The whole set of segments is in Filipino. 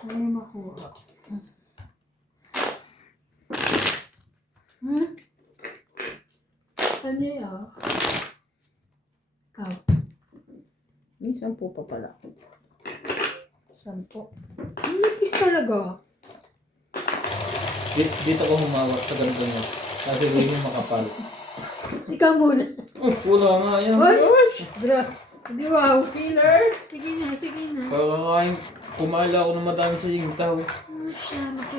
Ano makuha? Hmm? Ano yun? Ikaw. May 10 pa pala. 10. Ang nipis talaga. Dito ko humawak sa ganito niya. Kasi hindi yung makapal. Ikaw muna. Oh, wala nga yan. Oy! Bro. Di wow. Filler! Sige na, sige na. Kakain, kumala ako ng madami sa yung Ano ko?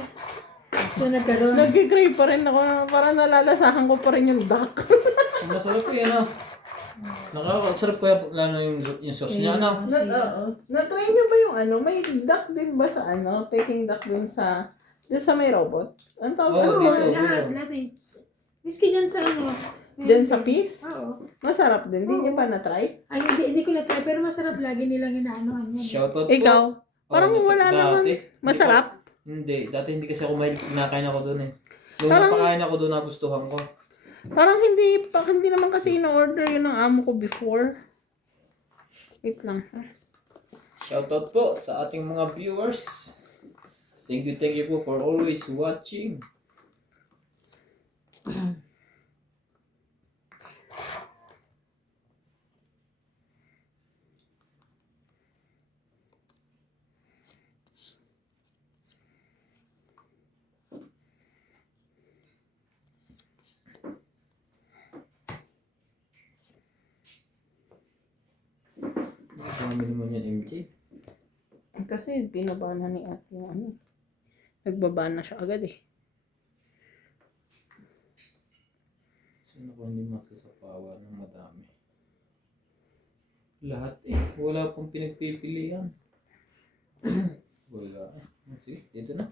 So, nagkaroon. Nag-crave pa rin ako na parang nalalasahan ko pa rin yung duck. Masarap ko yan ah. Nakakasarap kaya lalo yung sauce niya. Ano? Na-try nyo ba yung ano? May duck din ba sa ano? Peking duck dun sa may robot? Ang tawag Oo, ano? dito. Lahat eh. Miski dyan sa ano. Dyan sa piece? Oo. Masarap din. Hindi nyo pa na-try? Ay, hindi ko na-try. Pero masarap lagi nilang inaanoan yan. Shoutout po. Ikaw? Parang Oh, wala naman. dati. Masarap? Hindi. Dati hindi kasi ako may kinakain ako doon eh. Nung Parang- napakain ako doon, nagustuhan ko. Parang hindi naman kasi in-order yun ng amo ko before. Wait lang. Shoutout po sa ating mga viewers. Thank you po for always watching. Kami naman yan, MJ. Kasi binaba na ni ate yung ano. Nagbaba na siya agad eh. Sino ko hindi masasapawan ng madami? Lahat eh. Wala pong pinagpipilian. Wala. Sige, dito na.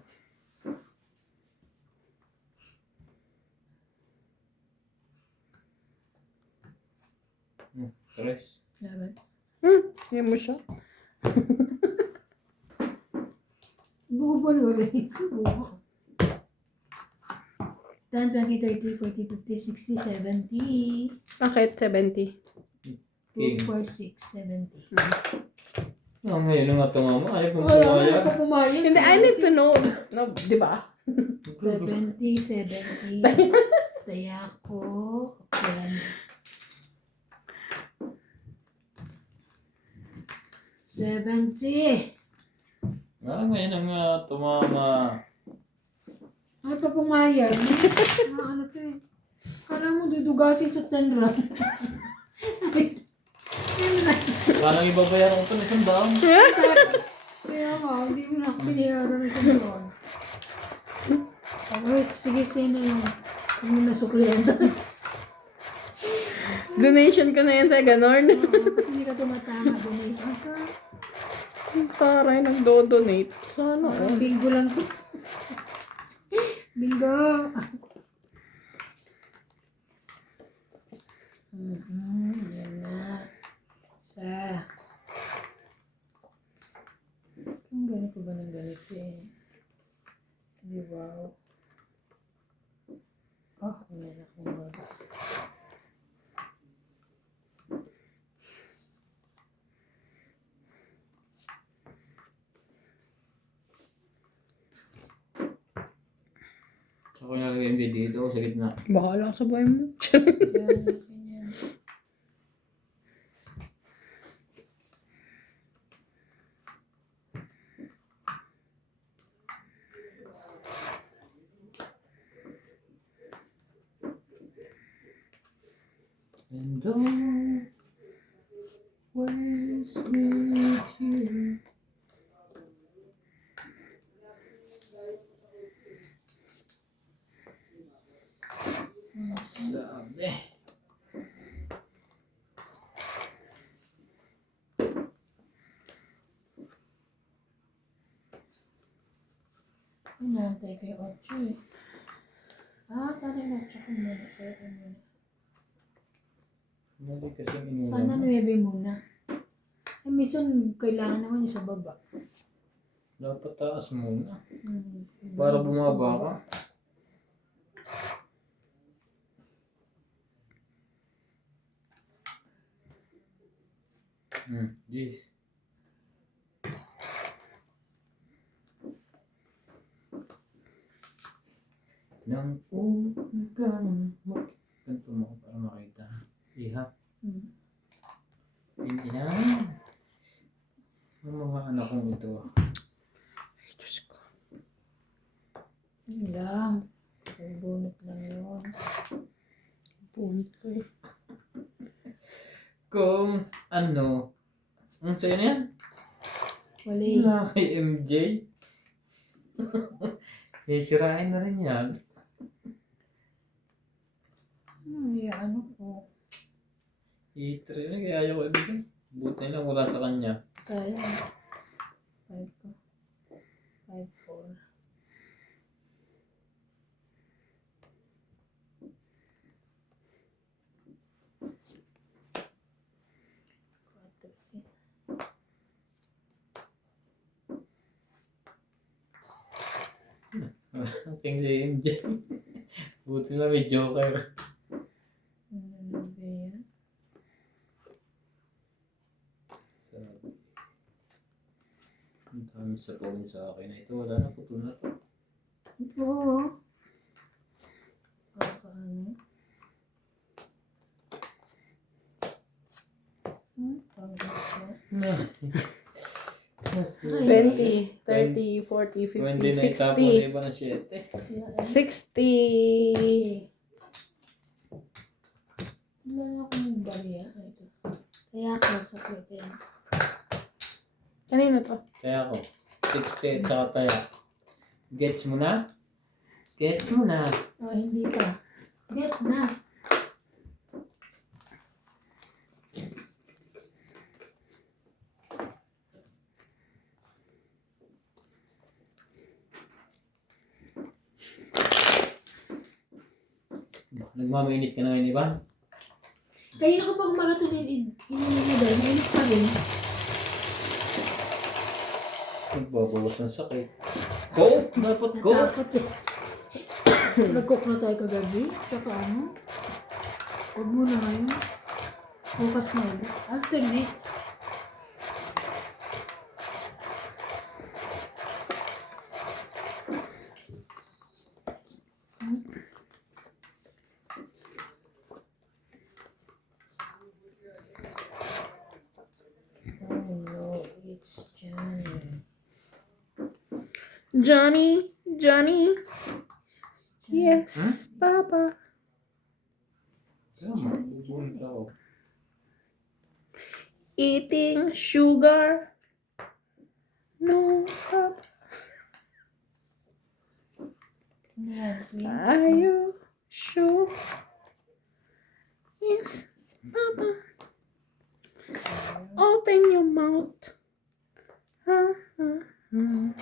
Tres. Dapat. Yan mo siya. Buo ko rin. Buo. 10, 20, 30, 40, 50, 60, 70. Bakit 70? 2, 4, 6, 70. Ngayon lang nga tunga mo. Ayaw kong Wala tumaya. na ako pumayag. Hindi, I need to know. No, di ba? 70, 70. Taya ko. Yan. 70. Ngayon lang nga tumama. Ay, pa pumayag. Ano to eh. Kala mo dudugasin sa 10 rand. Parang ibabayaran ko ito ng 100. Kaya nga, hindi mo na ako pinayaran na sa doon. Okay, sige, sino yung hindi mo nasuklihan. Donation ka na yan sa ganon. Kasi hindi ka tumatama. Donation ka. Taray, nagdo-donate. Sana Parang bingo lang to. Bingo! Yan na. Isa. Kung ganito ba ng ganito eh. Hindi, wow. Oh, yan ako ba. Ako nalagay yung video dito sa gitna. Bahala ka sa buhay mo. Yan, ganyan. And always with you. Sabi. Inaantay ko yung 8 eh. Sana yung 8 ko muna. 7 muna. Mali kasi inulan. Sana 9 muna. Eh, minsan kailangan naman yung sa baba. Dapat taas muna. Hmm. Para bumaba ka. Jeez. Nang umagang ganito mo para makita. Ihap. Ganyan. Ang mga anak kong ito. Ay, Diyos ko. Yun lang. Bunot lang yun. Bunot ko eh. Kung ano, ang sa'yo na yan? Wali. Wala kay MJ. Sirain na rin yan. Ano ko. I-try na kaya ayaw ko ibigay. Buti na lang wala sa kanya. Sayang. 5 ko. 5, 4. Ang king si MJ. Buti na may joker. Ano ba yan? Sabi. Ang dami sa phone sa akin. Ito wala na, puto na to. Oo. Ano? Mas 20, 30, 40, 50, When di na itapon 60. na iba ng 7. 60. Wala na akong bariya. Ito. Kaya ako sa kwete. Kanino to? Kaya ako, 60 at saka taya. Gets mo na? Gets mo na? Oh, hindi pa. Gets na. Nagmamainit ka na ngayon, Ivan? Kaya na kapag umaga ito ininimigay, mainit pa rin. Nagbabawas ng sakit. Go! Dapat go! Natakot eh. Nag-cook na tayo kagabi. Tsaka ano? Huwag mo na ngayon. Bukas na ulit. Alternate. Oh no, it's Johnny. Johnny, Johnny. Yes, Huh? Papa. Tama, bubuhin ka ako. Eating sugar. No, Papa. Yan, Are you sure? Yes, Papa. Open your mouth. Ha, ha, ha.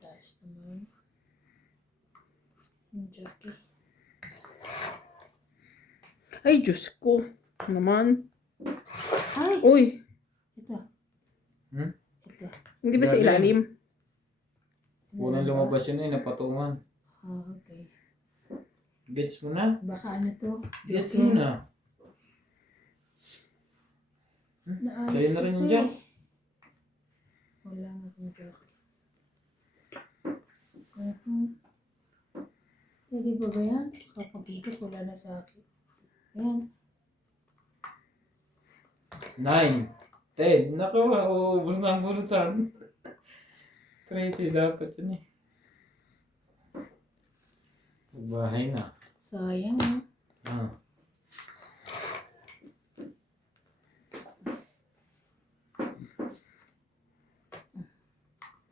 taas naman. Yung jockey. Ay, Diyos ko. Naman. Ay! Uy, Ito. Hmm? Ito. hindi ba sa ilalim? Unang lumabas yun eh, napatungan. Ah, okay. Gets mo na? Baka ano to? Gets mo na? Naayos Sa'yo na rin ko yung eh. jack. Wala nga akong jockey. Pwede ba ba yan? Kapag ikot, wala na sa akin. Ayan. 9, 10. Naku, uubos na ang bulutan. 30 dapat yun eh. Bahay na. Sayang ah. Ah.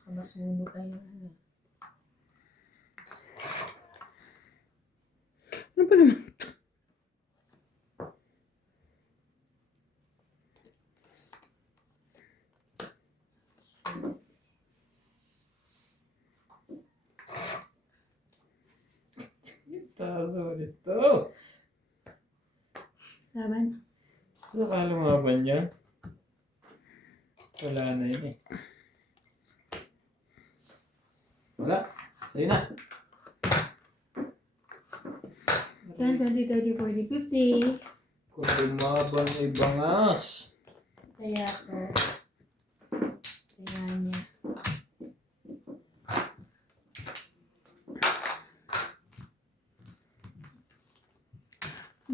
Kamasunog ay ano. Ano ba naman? Taso nito. Laban. Saka lumaban yan. Wala na yun eh. Wala. Sa'yo na. 10, 20, 30, 40, 50. Kung lumaban ay bangas. Kaya ko. Kaya niya.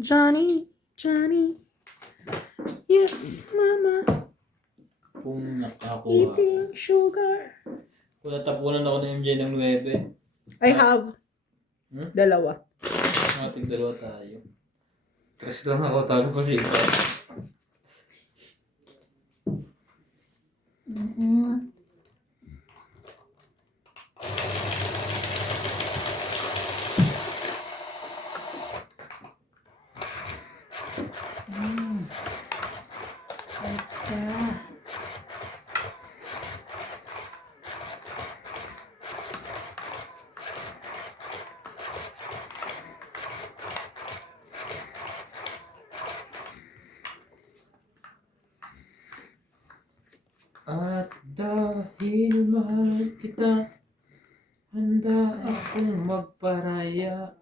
Johnny, Johnny. Yes, mama. Kung nakakuha. Eating sugar. Kung natapunan ako ng MJ ng 9. I have. Hmm? Dalawa. Ating dalawa tayo. Tres lang ako, talo ko si Ika. Let's go. At dahil mahal kita, handa akong magparaya.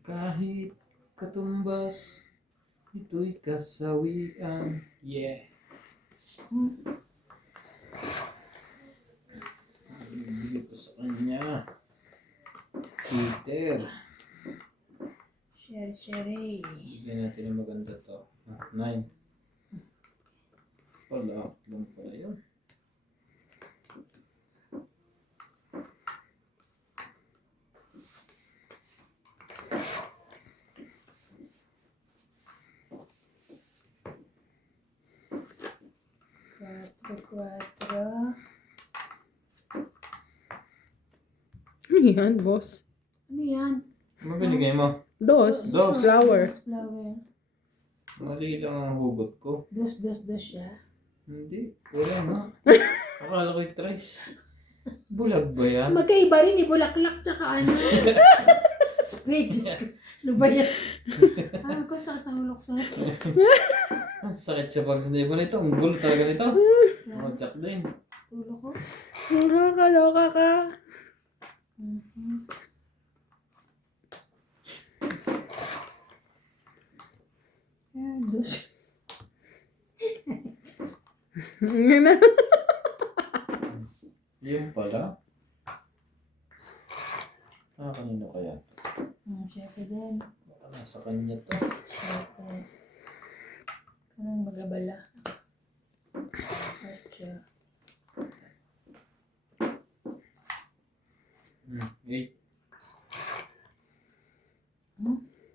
Kahit katumbas, ito'y kasawian. Yeah. Bibili ko sa kanya. Peter. Sherry. Bigyan natin ng maganda to. 9. Wala. Lang pala yun. Quatro. Ano yan, boss? Ano yan? Ano binigay mo? Dos. Dos. Flowers. Flower. Mali lang ang hugot ko. Dos siya. Hindi. Wala nga. Akala ko'y tres. Bulag ba yan? Magkaiba rin eh. Bulaklak tsaka ano. Sweet. Diyos ko. Ano ba yan? Alam ko sakit ang ulok sa Ang sakit siya pag sinabi mo nito. Ang gulo talaga nito. Magtsak din. ulo ko. Nakakaloka ka. Ayan, dos. Yun na. Yun pala. Kanino kaya? Siyete din. Baka nasa kanya to. Siyete. Anong magabala? Ocho. 8.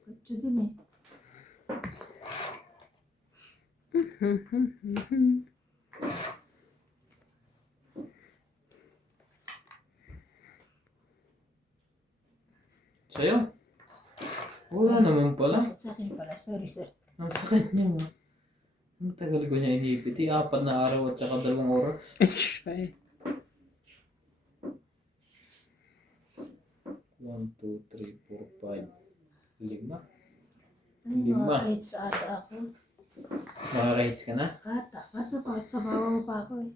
Ocho din eh. Sa'yo? Wala naman pala. Sa akin pala. Sorry, sir. Ang sa kanya mo. Ang tagal ko niya inipiti. 4 na araw at saka 2 oras. 1, 2, 3, 4, 5. 5. Ay, Lima. mga heights ata ako. Makarates ka na? Ata. Kaso pa, sa bawa mo pa ako eh.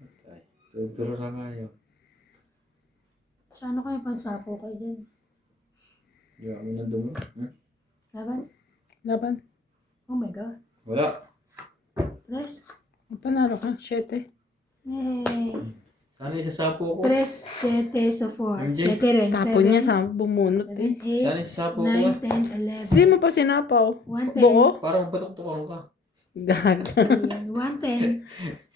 Okay. Tuturo na nga yun. So, ano kayo pansapo kayo dyan? Diba mo na dumo? Laban? Laban. Oh my God. Wala. Tres? Panalo ka. 7. Yay! Sana isasapo ko. Tres, siyete, so four. Hindi. Siyete rin. Tapon niya sa bumunot Seven, eh. Sana eight, isasapo ko. 9, 10, 11. Hindi mo pa sinapaw. 110. Buo? Parang batok-tukaw ka. Gag. Ayan, 110.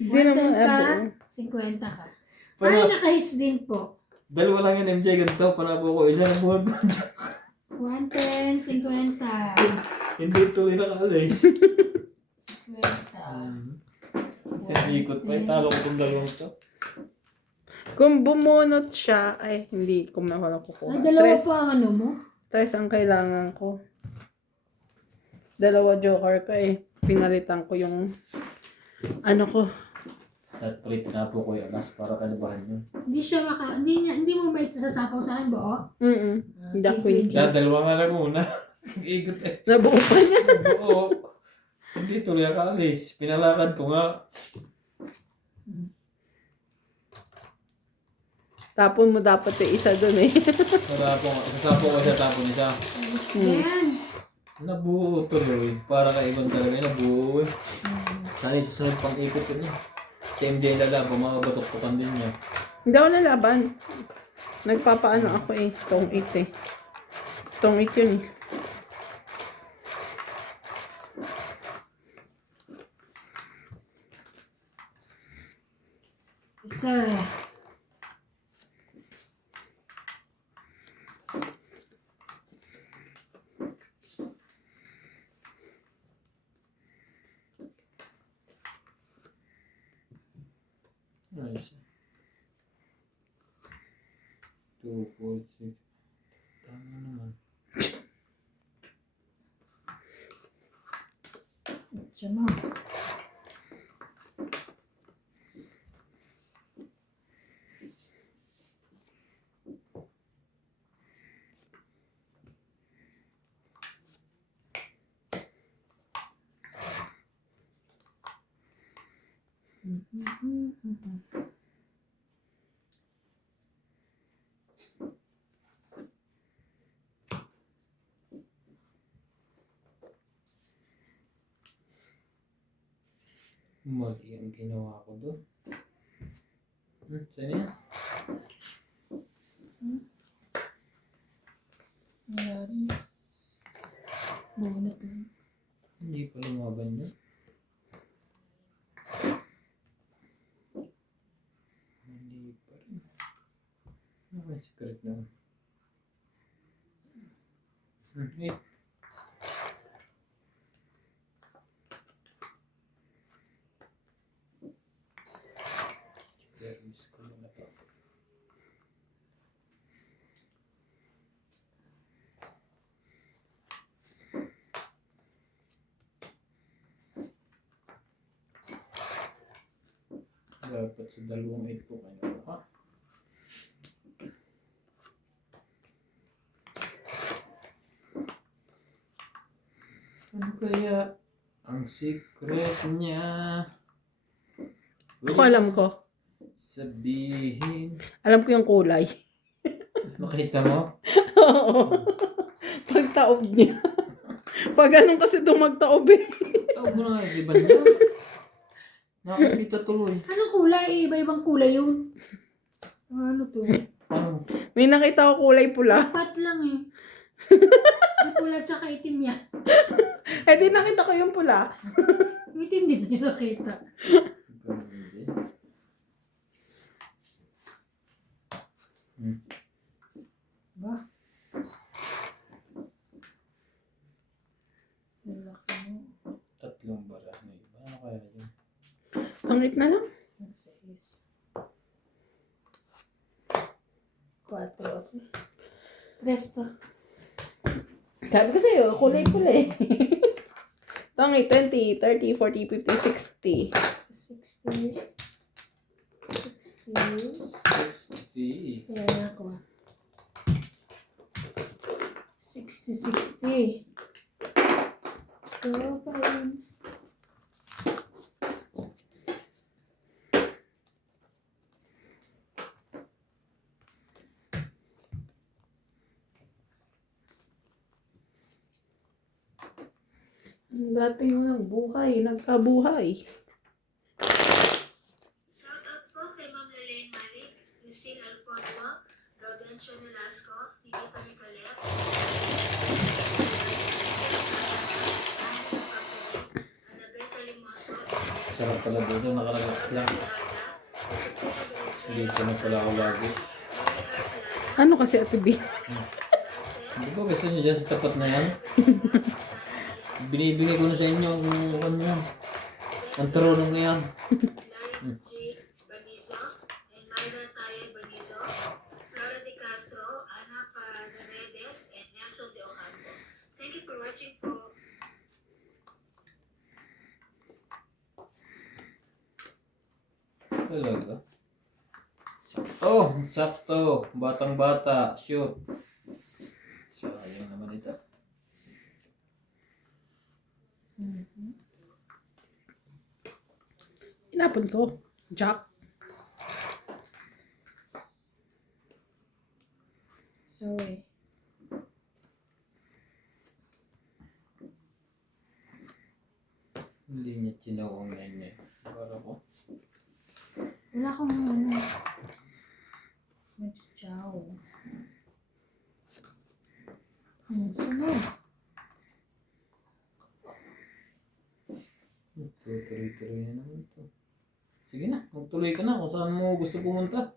Hindi naman 110 ka, buo. 50 ka. Ay, Para, naka-hits din po. dalawa lang yun MJ. Ganito. Panabo ko. Isa ng buhat ko dyan. 110, 50. Hindi tuloy nakaalis. 50. Kasi ikot pa. Talo ko itong dalawang to. Kung bumunot siya, ay hindi ko nakukuha. Ay, dalawa Tres. po ang ano mo? Tres ang kailangan ko. Dalawa joker ko eh. Pinalitan ko yung ano ko. At print na po ko yung alas para kalabahan yun. Hindi siya hindi mo ba sasapaw sa akin buo? Hindi ako yun. Dalawa nga lang muna. Ikot eh. Nabuo pa niya. Oo. Hindi tuloy nakaalis. Pinalakad ko nga. Tapon mo dapat yung isa dun eh. Sasapo ko isa tapon isa. Ayan. Nabuo tuloy. Para ka ibang talaga nabuo eh. Sana yung susunod pang ikot yun eh. Si MJ Lala, bumabatok-tokan din niya. Hindi ako nalaban. Nagpapaano ako eh. Tong 8 eh. Tong 8 yun eh. Isa. Nice. 2, 4, 6. Tama naman. Siya mo. Mali ang ginawa ko doon. Saan yan? Nangyari. Bunot lang. Hindi pa lumaban yun. Hindi pa rin. Ano ba yung secret na? Eh. Miss ko muna pa. Dapat sa 2-8 ko kayo, ha? Ano kaya ang secret niya? Ako alam ko. Sabihin. Alam ko yung kulay. Nakita mo? Oo. Pagtaob niya. Pag ganun kasi dumagtaob eh. Tawag mo na nga si Banya. Nakakita tuloy. Anong kulay? Iba-ibang kulay yun. Ano to? Ano? May nakita ko kulay pula. Apat lang eh. May pula tsaka itim yan. Eh di nakita ko yung pula. Itim din na yung nakita. Ba? Lalaki mo. 3 bara na iba. Ano kaya yun? Sangit na lang. Nasa is. 4. Okay. Resto. Sabi ko sa'yo, kulay pula eh. Tangi, 20, 30, 40, 50, 60. 60. 60. 60. Kaya na ako. 60. Ito pa rin. Ang dati mo ng buhay, nagkabuhay. Shoutout po kay Ma'am Lelaine Malik, Lucille Alfonso, Gaudencio Nolasco, Nikita Micalet, Annabel Calimoso, Sarap pala dito. Nakarelax lang. Dito na pala ako lagi. Ano kasi Ate B? Hindi ko gusto nyo dyan sa tapat na yan. Binibigay ko na sa inyo kung ano yan. Ang trono ngayon. Larry J. Banizo, and Myra Taye Banizo, Flora de Castro, Ana Paredes, and Nelson de Ocampo. Thank you for watching po. Talaga. Sakto! Sakto! Batang-bata. Shoot. Sayang naman ito. Inapon ko. Jack. Sorry. Sinawang na yun eh. Para ko. Wala akong ano. Nag-chow. Sunod. Tuloy-tuloy na naman ito. Sige na, magtuloy ka na kung saan mo gusto pumunta.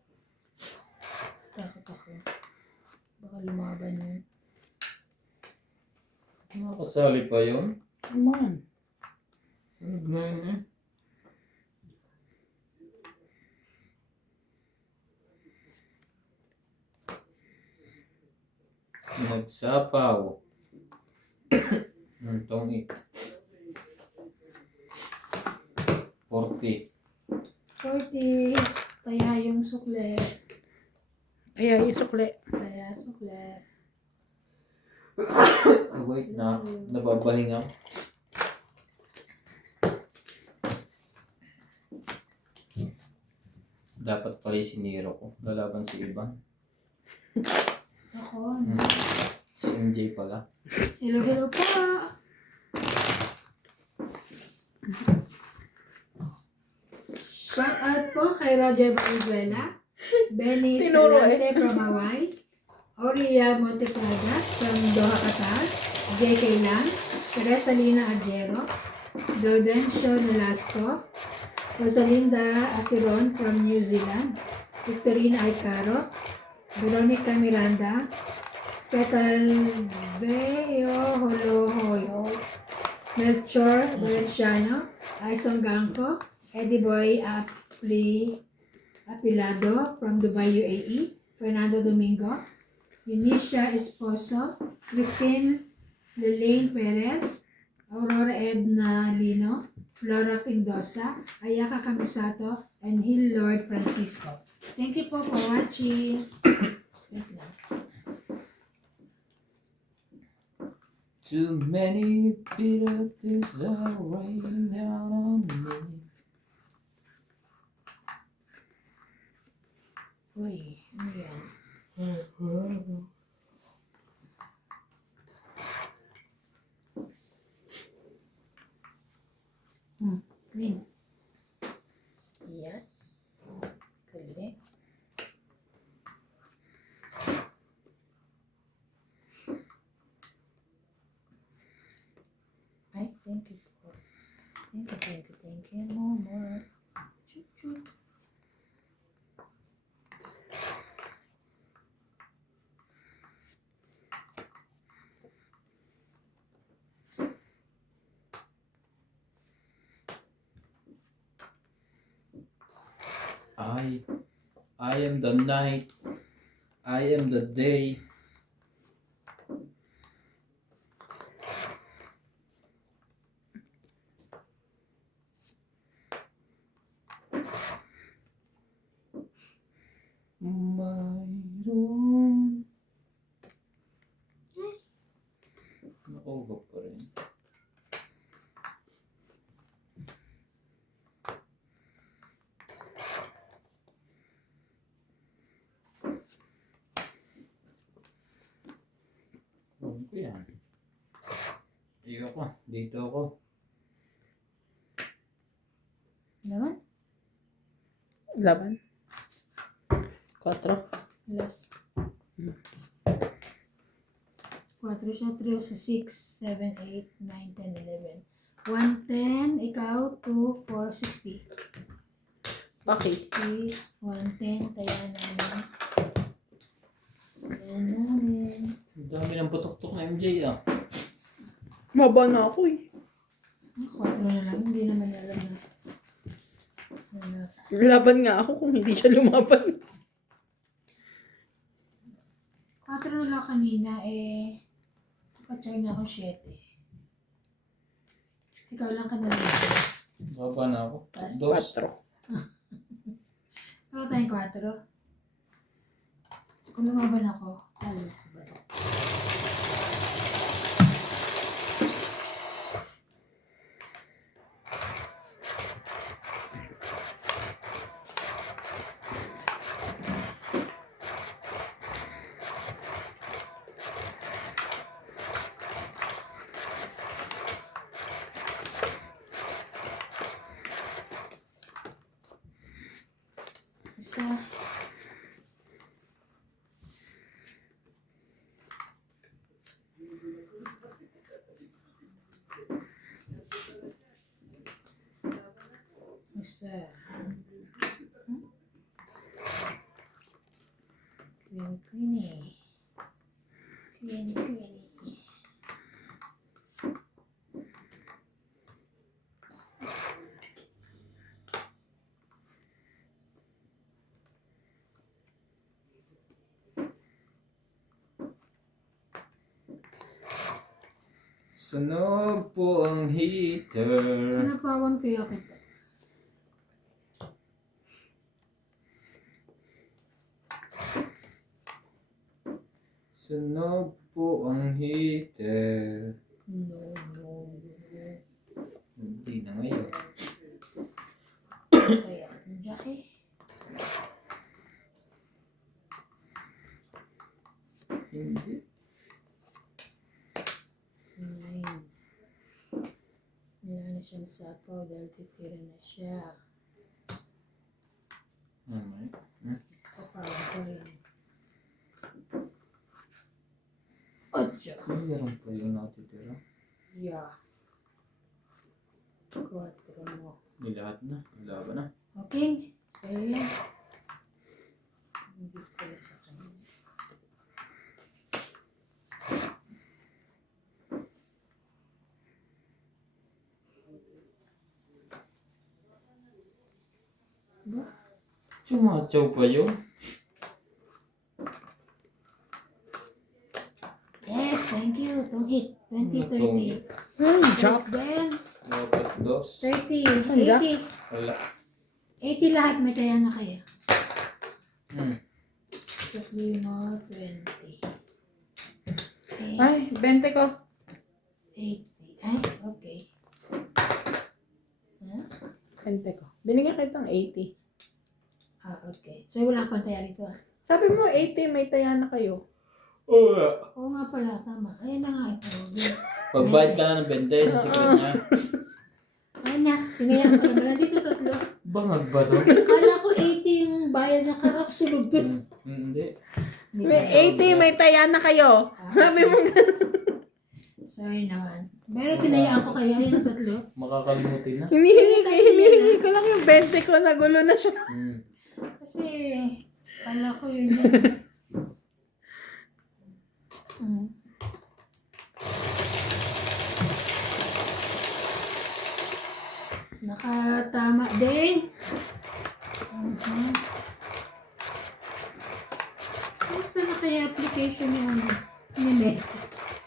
Takot ako. Baka lumaban yun. Nakasali pa yun. Come on. Sunod na yun eh. Nagsapaw. Ng tongit. 40. 40. Taya yung sukle. Ay, yung sukli. Taya sukle. Wait na, nababahinga. Dapat pala yung siniro ko. Lalaban si Ivan. Ako. Si MJ pala. Hello po. Shout out po kay Roger Valenzuela, Benny Tinuro Escalante from Hawaii, Aurea Monteplata from Doha, Qatar, J.K. Lang, Teresa Lina Agero, Dodencio Nolasco, Rosalinda Asiron from New Zealand, Victorina Alcaro, Veronica Miranda, Petal Beo Holohoyo, Melchor Valenciano, Aison Gangco, Eddie Boy Apilado from Dubai, UAE, Fernando Domingo, Eunicia Esposo, Christine Lelaine Perez, Aurora Edna Lino, Flora Quindosa, Ayaka Kamisato, and Hill Lord Francisco. Thank you po for watching. Wait lang. Too many bitter things are raining down on me. Uy, ano yan? Green. Yan. Galing. Ay, thank you po. Thank you, Mama. Choo choo. I am the night. I am the day. Mayroon. Nakauga pa rin. Ano ko yan? Ayoko. Dito ako. Naman? Laban. 4. Last. 4 siya, 3 sa 6, 7, 8, 9, 10, 11. 110, ikaw, 2, 4, 60. Okay. 110, taya namin. Taya namin. Ang dami ng putok-tok na MJ ah. Maba na ako eh. 4 na lang, hindi naman alam na. Laban nga ako kung hindi siya lumaban. 4 na lang kanina, patry na ako 7. Ikaw lang ka na lang. Baba na ako. Pas- Dos. 4. Pero tayong 4. Kung lumaban ako, talo ko ba ito? Isa. Isa. Queenie. Queenie. Sunog po ang heater. Sinapawan kaya kita. Sunog po ang heater. No. Hindi na ngayon. Kaya, nandiyak eh. Hindi. Wala na siyang sapaw dahil titira na siya. Sapaw ko rin. Ocho. Meron pa yung natitira. Yeah. 4 mo. May lahat na. Wala ba na? Okay. Sa'yo yan. Hindi pala sa kanya. Ba? Chumachaw pa yun. Yes, thank you. Itong 20, 30. Chop. Then, Dapat dos. 30, Handa? 80. Wala. 80 lahat. May kaya na kayo. Sabi mo, 20. Ay, 20 ko. 80. Ay, okay. Huh? 20 ko. Binigyan kitang 80. Ah, okay. So, wala pang taya rito ah. Sabi mo 80, may taya na kayo. Wala. Oo nga pala, tama. Ayun na nga ito. Magbayad ka na ng 20 sa secret niya. Ayun na, tinayaan ko naman. Nandito tatlo. Bangag ba to? Kala ko 80 yung bayad na karaksulog doon. Hindi. May 80, may taya na kayo. Sabi mo Sorry naman. Pero tinayaan ko kayo yung tatlo. Makakalimutin na. hinihingi ko lang yung 20 ko. Nagulo na siya. Kasi, kala ko yun yun. Nakatama din. Saan na kaya application ni ano? Email.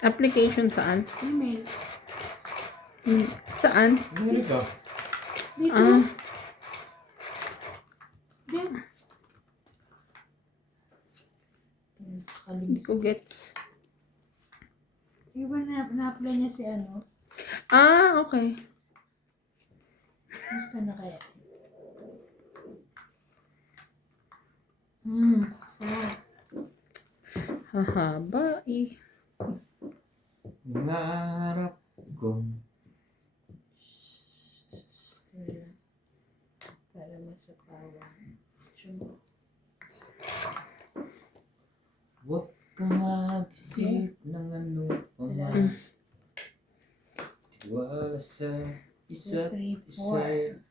Application saan? Email. Saan? Amerika. Dito. Ah, Diyan. hindi ko gets. Iba na-apply niya si ano? Ah, okay. Gusto na kaya? Sa. Hahaba eh. Nangarap kong Para masapawan. Sumo. huwag kang mag-isip ng ano pa man. Plus. Tiwala sa 2, isa't 3, isa. 4.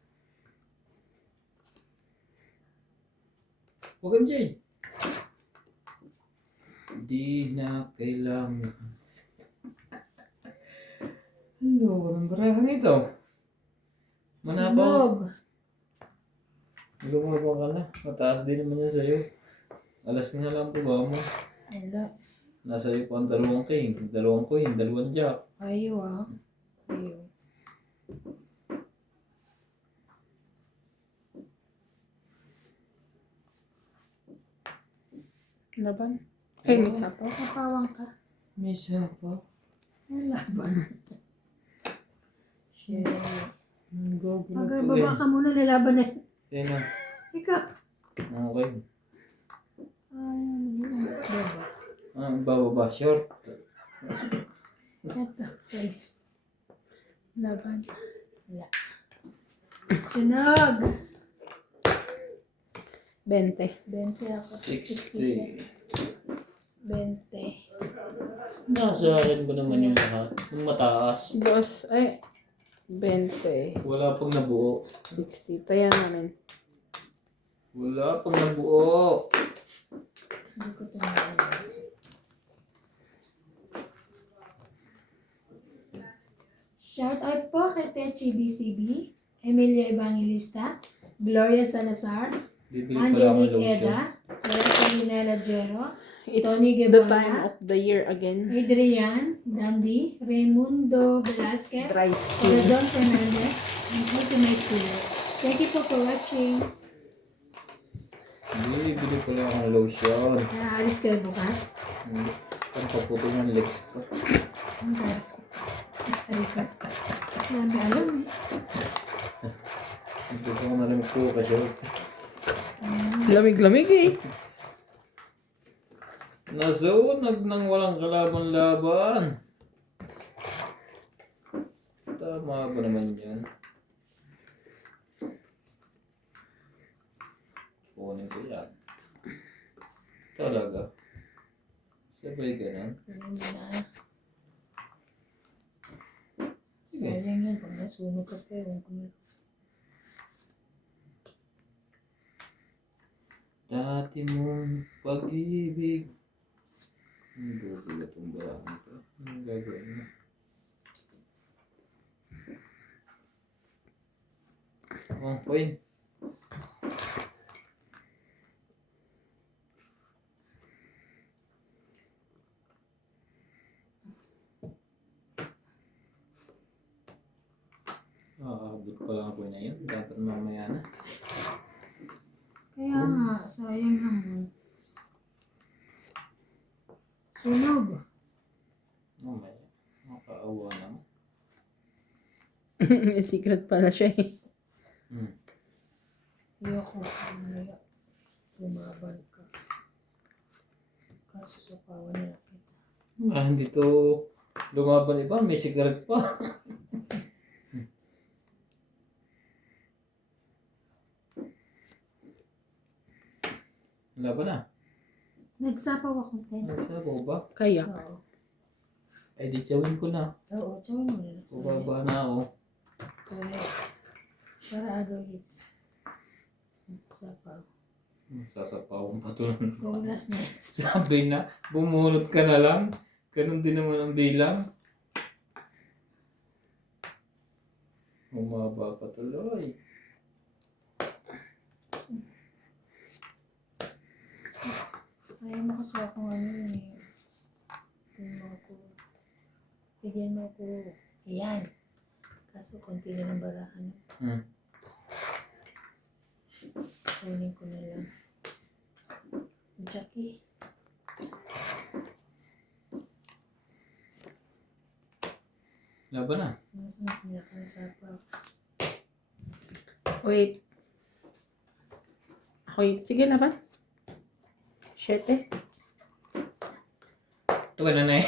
Huwag kang Jay. Di na kailangan. Ano, anong barahan ito? Manapaw. Sunog. Lumaba ka na. Mataas din naman yan sa'yo. Alas nga lang po ba mo? Wala. Nasa iyo po ang 2 king, 2 queen, 2 jack. Ayaw ah. Ayaw. Laban? Ay, may sapaw. Kapawang ka. May isa pa. Ang laban. Shit. Ang gago na Pag to baba ka muna, lalaban na. Yan na. Ikaw. Okay. Baba. Bababa. Short. Ito. Size. Laban. Wala. Sunog. 20. 20 ako. 60 siya. 60. 20. Nasa akin ba naman yung lahat? Yung mataas. Boss, ay, 20. Wala pang nabuo. 60. Tayo namin. Wala pang nabuo. Hindi ko ito naalala. Shout out po kay Techi BCB, Emilia Evangelista, Gloria Salazar, Bibili pala ako Angelique lotion. Eda, Teresa Linela Jero, It's Tony the Guevara. time of the year again. Adrian, Dandy, Raimundo Velasquez, Dry skin. Rodon Fernandez, and Ultimate Cooler. Thank you po for watching. Bibili pala ako lotion. Aalis kayo bukas. Ang paputol ng legs ko. Ang sarap. Halika. Dami alam eh. Gusto ko na rin po kasi. Lamig-lamig eh. Nasunag ng walang kalaban-laban. Tama ba naman yan? Kunin ko yan. Talaga. Sabay ganun. Hindi na. Sayang yan. Pag nasunog ka pa, ewan ko na. Dati mong pag-ibig. Ang gugulat ang barang ko. Anong gagawin mo? Oh, point. Abot pa lang ako na yun. Dapat mamaya na. Kaya nga, sayang naman. Sunog. Mamaya. Makaawa naman. Secret pala siya eh. Ayoko. Mamaya. Bumaban ka. Kaso sa pawan nila kita. Hindi to lumaban iba. May secret pa. Wala ba na? Nagsapaw ako, Ten. Nagsabaw ba? Kaya. Oo. Ay di chawin ko na. Oo, tsawin mo nila. Bubaba na ako. Correct. Para agad-hits. Sapaw. Sasapawang pa to ng Bonus na. Sabi na, bumunot ka na lang. Ganun din naman ang bilang. Umaba pa tuloy. Kaya makasuha ko ano yun eh. Bigyan mo ako. Bigyan mo ako. Ayan. Kaso konti na ng barahan. Kunin ko na lang. Jackie. Laban na. Hindi ka nasapaw. Wait. Okay, sige laban. 7. Ito ka na eh.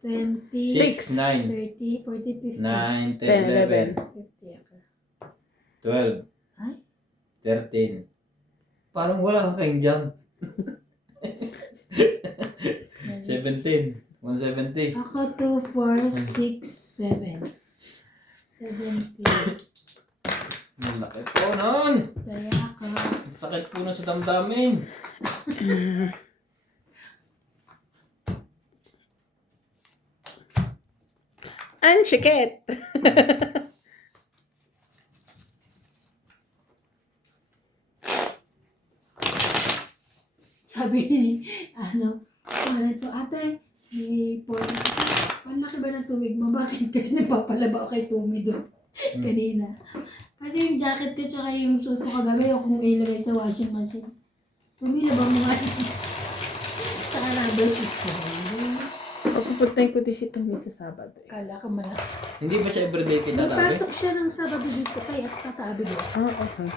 20, 6. 9, 30, 40, 50. 9, 10, 10, 11, 50 ako. 12, Ay? 13. Parang wala ka kayong jump. 17, 170. Ako 2, 4, 6, 7. 70. Ang laki po nun. Kaya ako. Ang sakit po nun sa damdamin. Ang sikit. Sabi ni, wala to ate, ni Paul, ang laki ba ng tubig mo? Bakit? Kasi nagpapalaba ako kay Tumi doon kanina. Kasi yung jacket ko tsaka yung suit ko kagabi, ako kung ilagay sa washing machine. Tumi, laba mo nga. Sa Arabay, is ko. Papupuntahin ko din si Tommy sa Sabado. Kala ka malaki. Hindi ba siya everyday kita tabi? Nagpasok siya ng Sabado dito kay at tatabi doon. Ah, okay.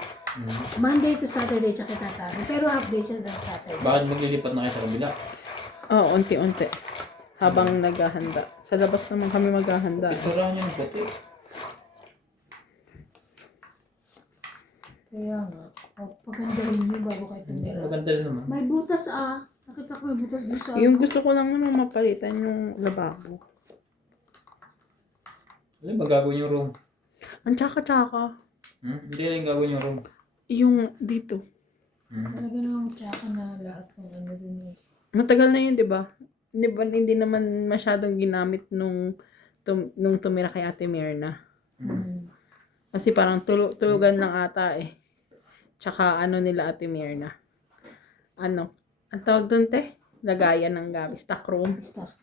Monday to Saturday tsaka tatabi. Pero half day siya ng Saturday. Bakit maglilipat na kayo sa kabila? Oo, unti-unti. Habang naghahanda. Sa labas naman kami maghahanda. Piturahan niya ng puti. Kaya nga. Pagandahin niyo bago kayo tumira. Maganda rin naman. May butas ah. Nakita ko may butas doon sa... Yung gusto ko lang naman mapalitan yung lababo. Ano ba gagawin yung room? Ang tsaka-tsaka. Hindi rin gagawin yung room. Yung dito. Talaga namang tsaka na lahat ng ano dun eh. Matagal na yun, di ba? Hindi naman masyadong ginamit nung tumira kay Ate Mirna. Kasi parang tulugan lang ata eh. Tsaka ano nila Ate Mirna. Ano? Ang tawag doon te? Lagayan ng gamit. Stock room. Stuff.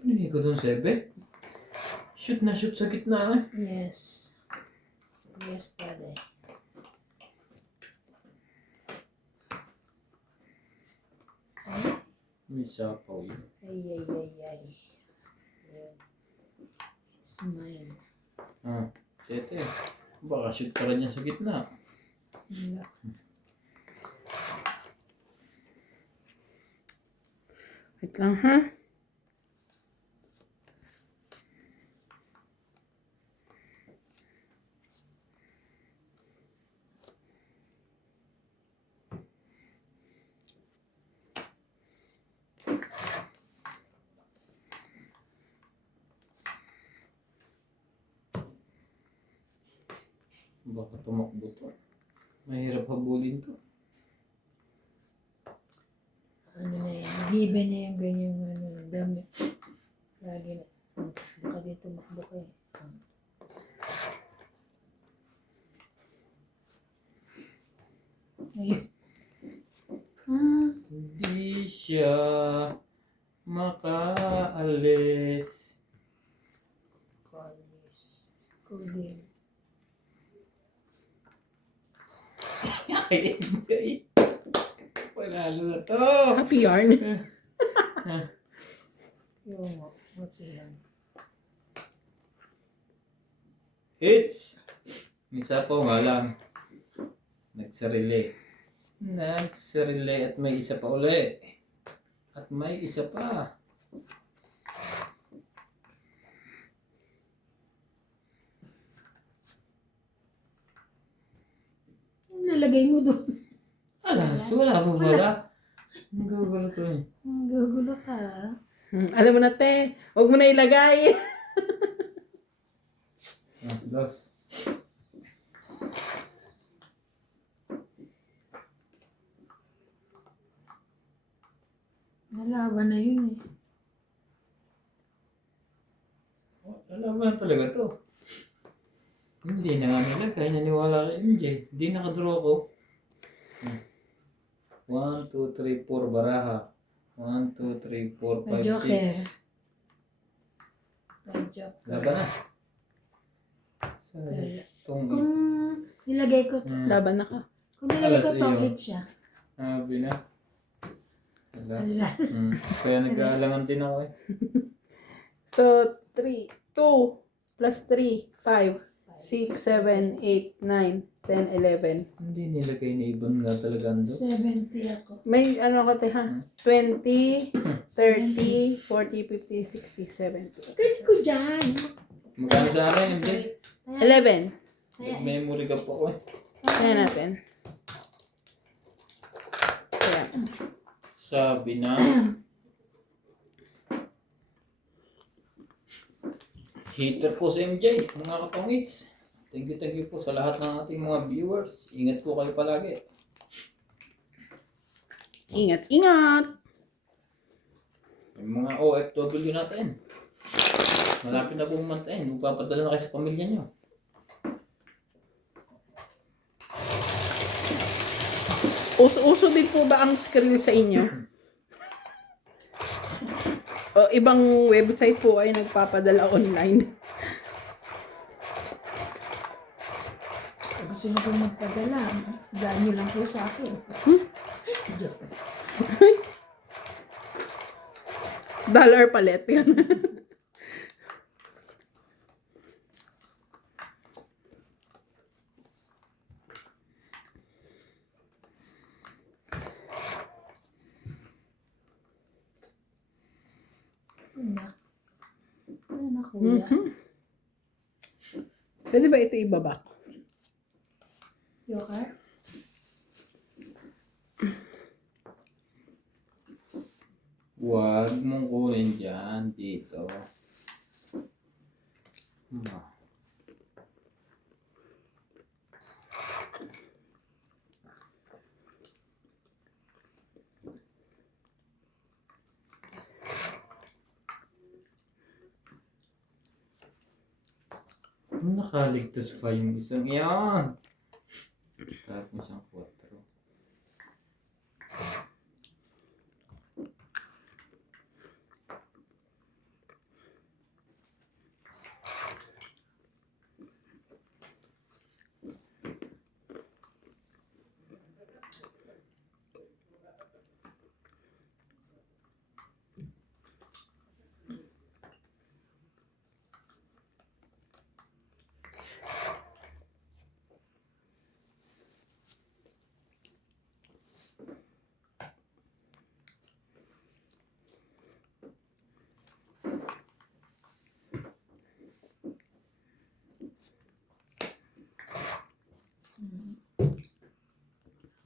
Hindi ko doon 7. Shoot na shoot sa gitna eh. Yes. Yes, daddy. May sapaw yun. Ay. Yan. It's mine. Tete. Baka shoot ka rin yan sa gitna. Wala. Wait lang ha. Baka tumakbo to. Mahirap habulin to. Ano na yan. Given na yung ganyang ano, damit. Lagi na. Baka dito makbo ko eh. Ayun. Hindi siya makaalis. College. Coding. Ay, panalo na to. Happy yarn. Yung what yan. Hits! May sapaw nga lang. Nagsarili. At may isa pa uli. At may isa pa. Lalagay mo doon. Alas, wala pa pala. Ang gugulo to eh. Gugulo ka. Alam mo na te. Huwag mo na ilagay. Dos. Nalaban na yun eh. Lalaban na talaga to. Hindi na nga nilagay. Naniwala kay MJ. Hindi nakadraw ko. 1, 2, 3, 4 baraha. 1, 2, 3, 4, May 5, joker. 6. May joker. Laban na. Itong Kung nilagay ko, Laban na ka. kung nilagay ko Alas tong iyo. 8 siya. sabi na. Alas. Alas. Kaya nag-aalangan din ako eh. So, 3, 2 plus 3, 5, 6, 7, 8, 9, 10, 11. Hindi nilagay na ibon nga talaga ando. 70 ako. May ano ka te ha? 20, 30, 40, 50, 60, 70. Galing ko dyan. Magkano sa akin, MJ? 11. Memory ka po ako eh. Kaya natin. Kaya. Sabi na. Hater po sa MJ, mga kapangits. Thank you po sa lahat ng ating mga viewers. Ingat po kayo palagi. Ingat, ingat. Yung mga OFW natin. Malapit na pong mantain. Magpapadala na kayo sa pamilya nyo. Uso din po ba ang skrill sa inyo? O ibang website po ay nagpapadala online. Gusto nyo po magpadala. Daan nyo lang po sa akin. Dollar palet. Ano na kuya? Pwede ba ito ibaba? Joker. Huwag mong kunin dyan, dito. Nakaligtas pa yung isang yan. Tapos siyang 4.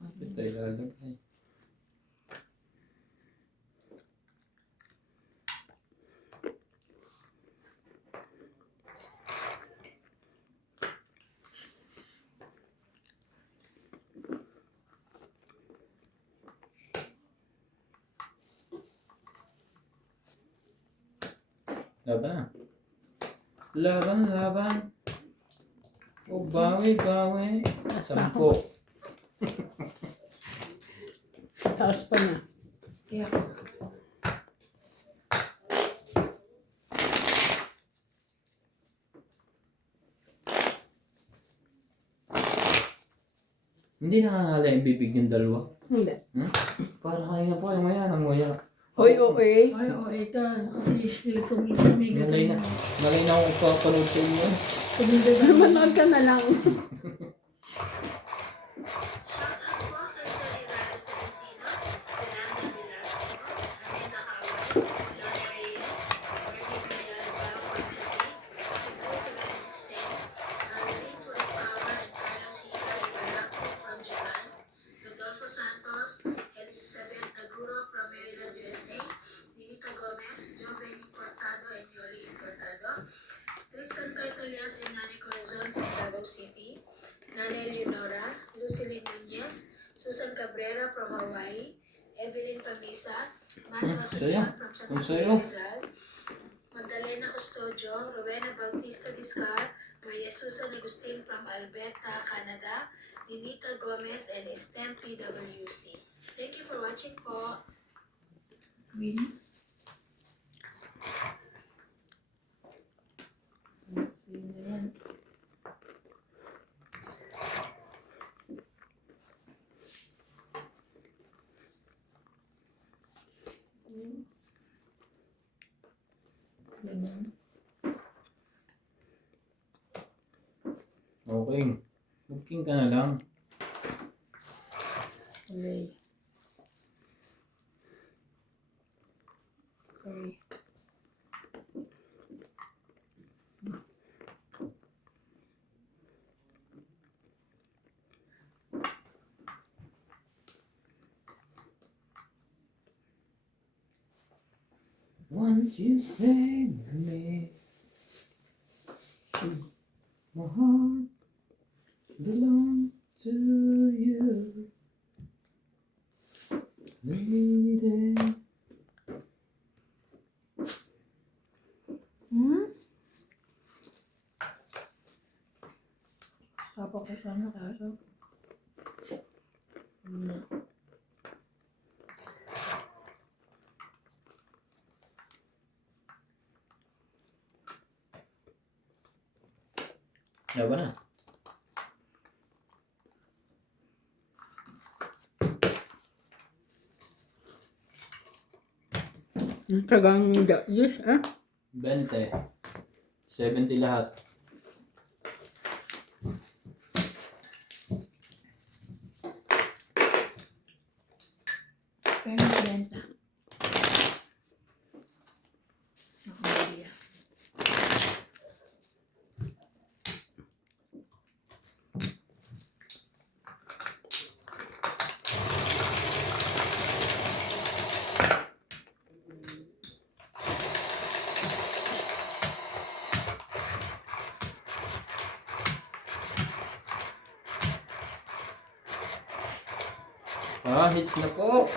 Bakit tayo lalagay? Laban. Laban, laban. O, bawi, bawi. 10. Taas pa niya. Kaya Hindi nakangala yung bibig yung dalawa. Hindi. Hmm? Para kanina po, yung maya, nanguya. Hoy, okay. ay, ito. Officially, kumiga Nalay na. Nalay na akong papanood sa inyo. Kumiga Manood ka na lang. Shoutout po kay Soledad Tolentino, Yolanda Velasco, Amanda Caway, Lorna Reyes, Bernie Villalba from Italy, Bruce 716, Aldrin Furukawa and Carlos Hita Ibarako from Japan, Rodolfo Santos, Elizabeth Taguro from Maryland, USA, Ninita Gomez, Jovenny Portado and Yoli Portado, Tristan Cartolias and Nani Corazon from Davao City, Nana Leonora, Lucilyn Nunez, Susan Cabrera from Hawaii, Evelyn Pamisa, Manu Asuncion from San Miguel Rizal, Magdalena Custodio, Rowena Bautista Discar, Maria Susan Agustin from Alberta, Canada, Ninita Gomez, and STEM PWC. Thank you for watching po. Queen. Sino yan? Ganun. Okay. Booking ka na lang. Okay. Sorry. Once you save me, my heart belongs to you. Lady. Papa ko sana kaso. Hindi. Laban na. Tagang yes, ah. 20. 70 lahat. Pero benta. Ako, Maria. Hits na po.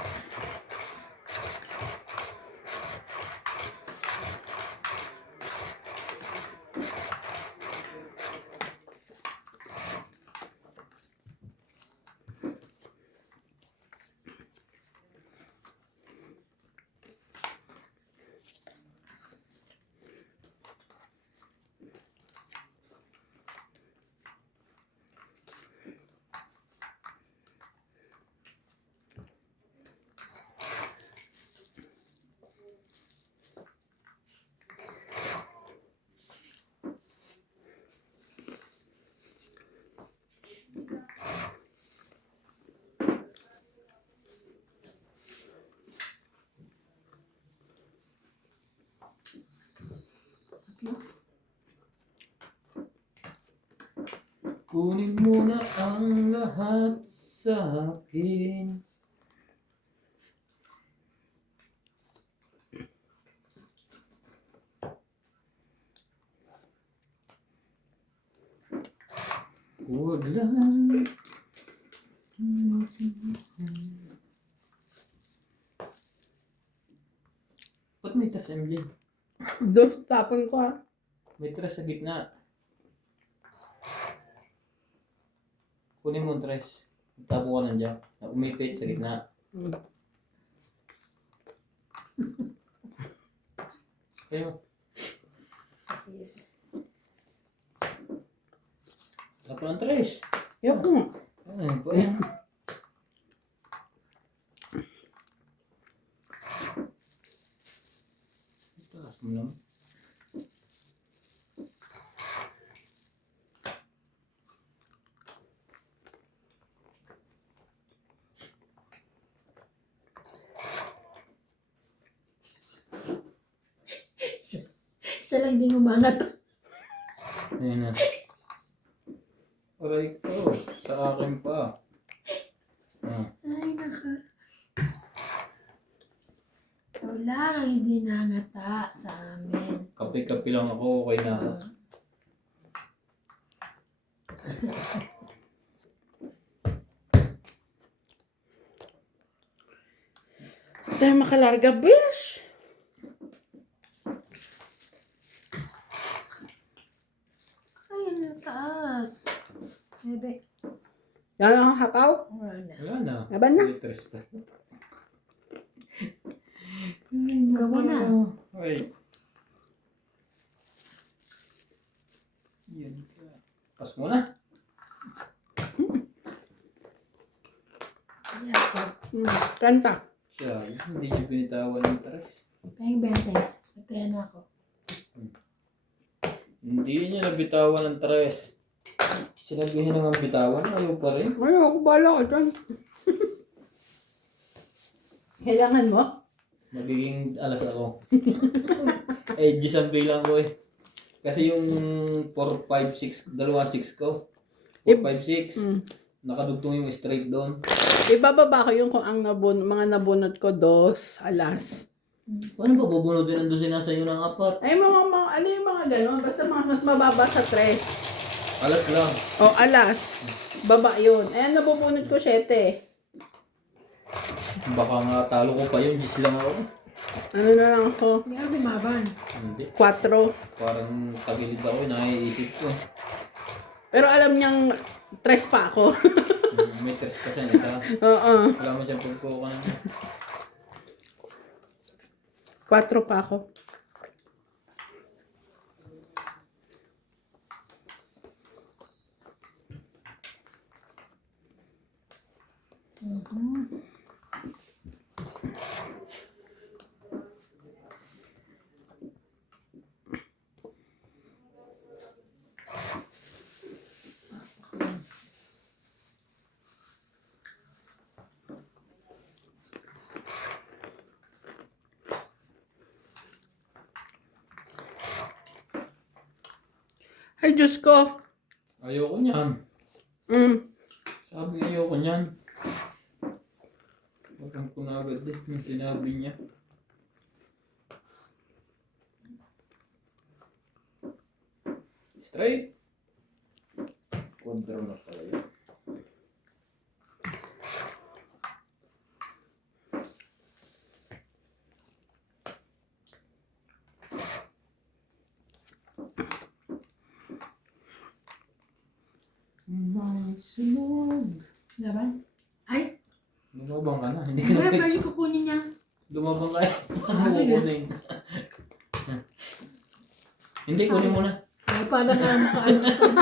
Kunin mo na ang lahat sa akin. Huwag lang. Ba't may tas, MJ? Doon, tapon ko ha. May tres sa gitna. Kunin mo ang tres. Tapo ka nandiyan. Umipit sa gitna. Kayo. Yes. Tapo ng tres. Yok mo. Ayun po yan. Taas mo lang. Siya lang din umangat. Ayun na. Aray ko. Sa akin pa. Ay, naka. Ikaw lang ang hindi nangata sa amin. Kape-kape lang ako. Okay na ako. Tayo makalarga, bish! Ay, ang taas. Bebe. Yan ang hakaw. Wala na. Wala na. Laban na. May tres pa. Ikaw muna. Ay. Yan ka. Pas mo na. Yes. Kanta. Siya, hindi niya binitawan ng tres. Pahing 20. Patayan na ako. Hindi niya nabitawan ng tres. Sinabihin na nga bitawan, ayaw pa rin. Ay, ako bala ka dyan. Kailangan mo? Magiging alas ako. Eh, G bilang ko eh. Kasi yung 4, 5, 6, dalawa 6 ko. 4, 5, 6. Nakadugtong yung straight doon. Ibababa ko yung kung ang mga nabunot ko, 2, alas. Paano ba bubunutin ang dosin nasa iyo ng 4? Ay, ano yung mga gano'n? Basta mas mababa sa 3. Alas lang. O, alas. Baba yun. Ayan, nabubunot ko 7. Baka nga talo ko pa yun, Gis lang ako. Ano na lang ako? Hindi ako bimaban. Hindi. 4. Parang tagilid ako, naiisip ko. Pero alam niyang 3 pa ako. May tres pa siya, isa. Oo. Wala mo siyang pagkukuha ng 4 pa ako. Ay, Diyos ko. ayoko niyan. Sabi ayoko niyan. Bakang ko na agad eh, yung sinabi niya. Straight. Kontra na pala yun. Lumabang ka na. Hindi ka na Kaya pa yung kukunin niya. lumabang ka eh. Kukunin. Hindi, kunin mo na. Ay, para nga makaano ka sana.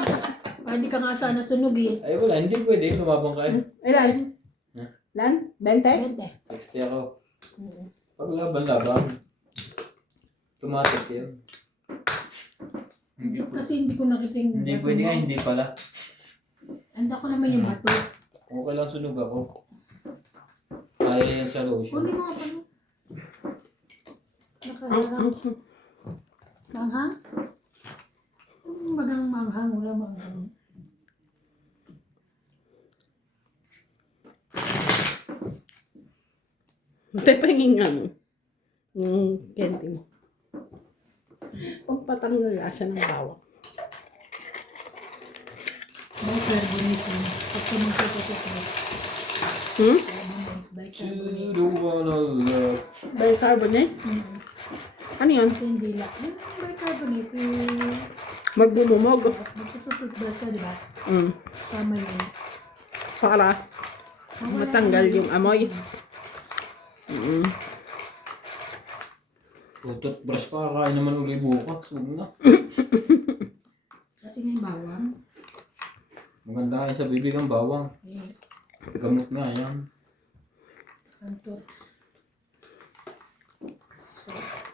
Para hindi ka nga sana sunog eh. Ay wala, hindi pwede. Lumabang ka eh. Ilan? Huh? Lan? 20? 20. 60 ako. Oo. Pag laban-laban. Tumatik yun. Hindi, Kasi hindi ko nakita yung hindi bato pwede mo. nga, hindi pala. Anda ko naman yung bato. Okay lang sunog ako. Kaya yan sa lotion. Kunin mo nga pa no. Nakaharap. Manghang? Magang manghang, wala manghang. Tayo pahingin nga mo. Yung candy mo. Pampatanggal lasa ng bawang. Bicarbonate yun. Pag sumusok ito. Hmm? To Bicarbonate. the one I love. Bicarbonate? Ano yan? Hindi lang. Bicarbonate. Yung Magbumumog. magtututbrush ka, di ba? Mm. Tama yun. Para matanggal yung amoy. Mm. Kung toothbrush ka, kakain naman ulit bukas. Huwag na. Kasi nga yung bawang. Maganda kayo sa bibig ang bawang. Eh, Gamot nga yan. kanto.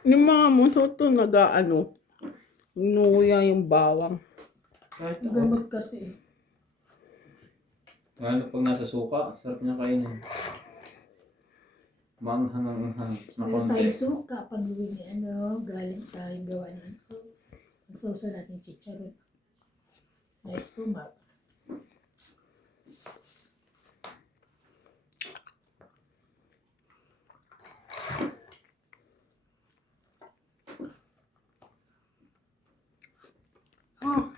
Yung mga muso to nag-ano. Inuuya yung bawang. Kahit ako. Gamot kasi. Lalo pag nasa suka, sarap niya kainin. Manghang-hanghang na Meron konti. tayong suka pag uwi ni galing sa yung gawa ng ang sausa natin chicharon. Nice tumak. Oh.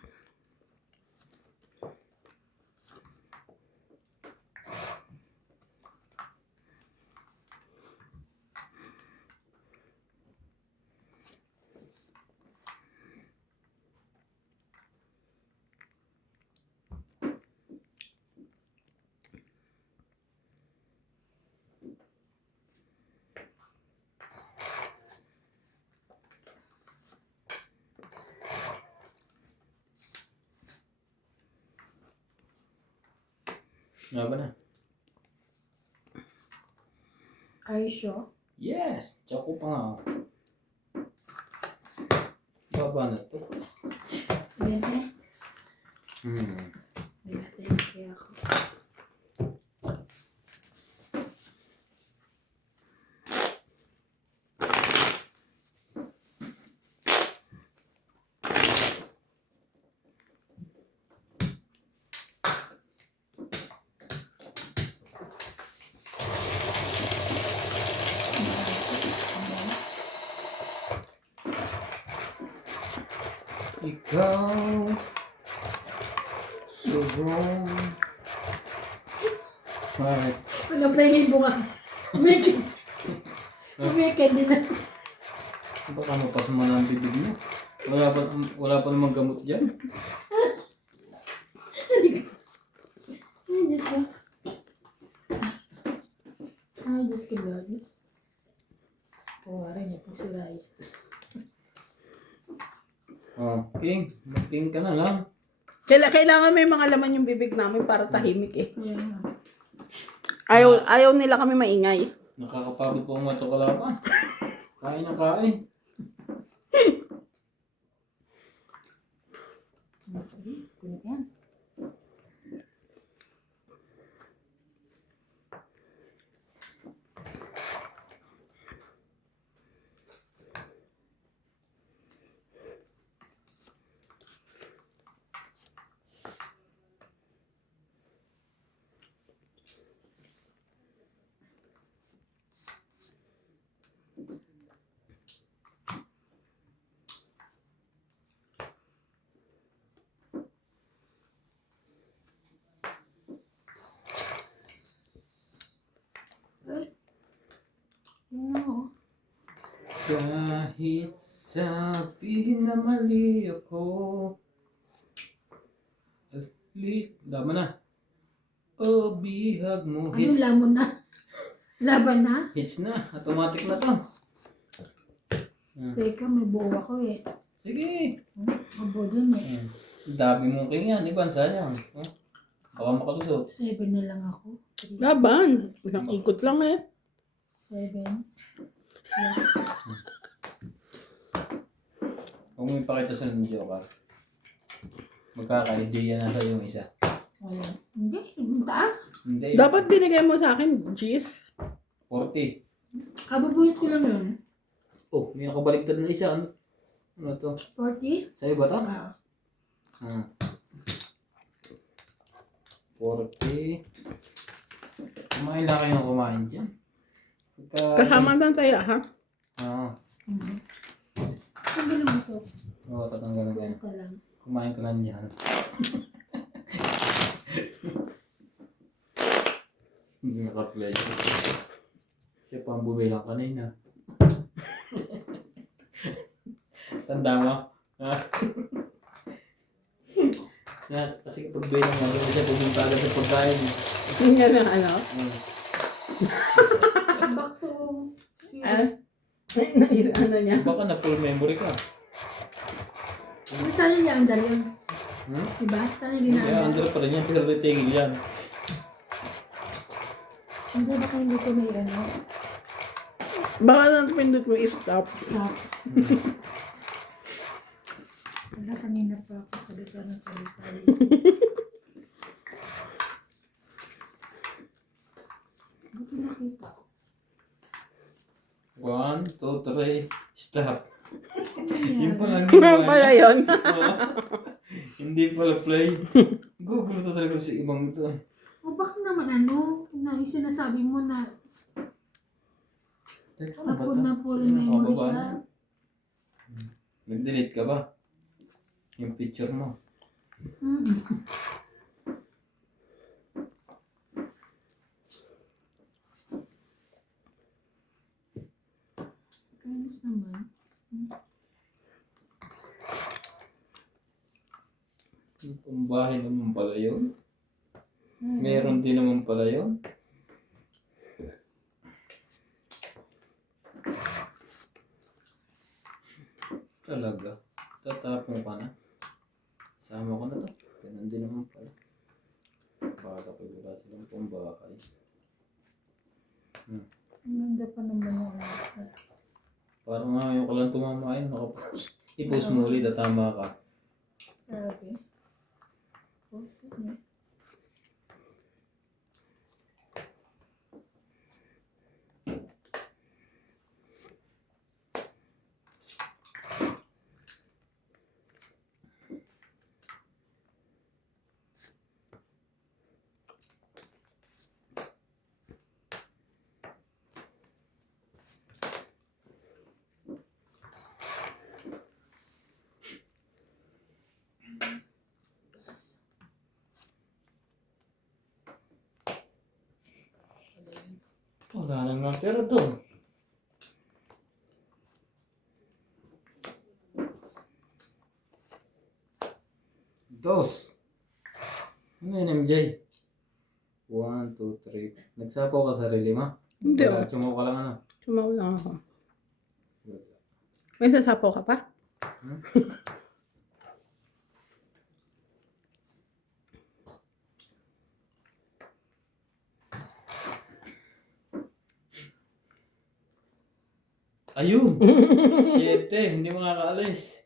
Nga ba na? Are you sure? Yes! Tsako pa nga ako. Baba na to. Bente? Hmm. Bente. Kaya ako. Ikaw sobrang Bakit? Wala pa yung bunga. Umekid. Umekid din na. Baka mapasama na ang bibig mo. Wala pa namang gamot dyan. Ay, Diyos ko. Ay, Diyos ko, Lord. Kawarin niya po si Ryan. Oh, King. Mag-king ka na lang. Kailangan may mga laman yung bibig namin para tahimik eh. Ayan nga. Ayaw nila kami maingay. Nakakapagod po ang mato kalaban. Kain ng kain. Kunin yan. Ay. No. Kahit sabihin na mali ako. Laman na. O bihag mo Anong hits. lamon na? Laban na? Hits na. Automatic na to. Teka, may buo ako eh. Sige. Abo dun eh. Ang dami mong king yan. Iban, sayang. Oh, baka makalusot. 7 na lang ako. Laban. Isang ikot lang eh. 7. Huwag mo ipakita sa ng Joker. Magkaka-idea na sa yung isa. Wala. Hindi, yung taas. Hindi. Dapat binigay mo sa akin, G's. 40. Kababuyot ko lang yun. Oh, may nakabaliktad na isa. Ano to? 40? Sa'yo ba to? Ah. 40. Kumain lang kayo ng kumain dyan. Kasama lang tayo, ha? Tanggalin mo ito. Oo, tatanggalin Kuha kayo. ka lang. Kumain ka lang dyan. Hindi naka-play. Siya pa ang bumilang kanina. Tanda mo? Ha? Kasi kapag bilang nga, hindi siya pumunta agad sa pagkain. Hindi na ano. Back to... Ano niya? Baka na full memory ka. Sana niya andar yun. Diba? Sana hindi na Kaya andar. andro pa rin yan, pero retingin yan. Hindi ba kayo dito may ano? Baka nang pindot mo i-stop. Stop. Wala, kanina pa ako salita ng sali-sali. Buti nakita ko. 1, 2, 3, stop. Ano Yung yan? pala Kung pala yun. Hindi pala play. Google to talaga sa ibang ito. O bakit naman ano? Na yung sinasabi mo na Teka, ano ba upload ito? na full memory Nakababa siya. na. Nag-delete ka ba? Yung picture mo. Kainis naman. Yung pambahay naman pala yun. Meron din naman pala yun. Talaga. Tatapon ka na. Sama ko na to. Ganun din naman pala. Baka ko wala silang pambahay. Ang ganda pa naman yung ano. Parang nga yung ka lang tumamain. Nakapost. I-post mo ulit at tama ka. Grabe. Oh, yun. Wala nang natira doon. Dos. Ano yun, MJ? 1, 2, 3. Nagsapaw ka sarili mo? Hindi, Wala, oh. Sumaw ka lang ano? Sumaw lang ako. May sasapaw ka pa? Ayun! 7, hindi makakaalis.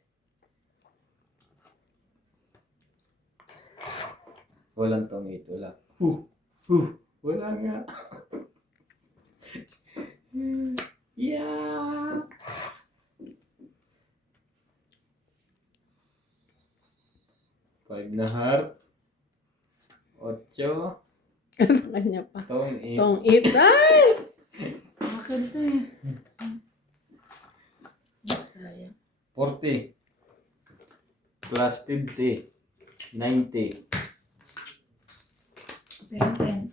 Walang tomato lang. Wala nga. Yeah! Five na heart. 8. Sa kanya pa. Tong 8. Tong it. Ay! Akin to eh. Sayang. 40. Plus 50. 90. 10.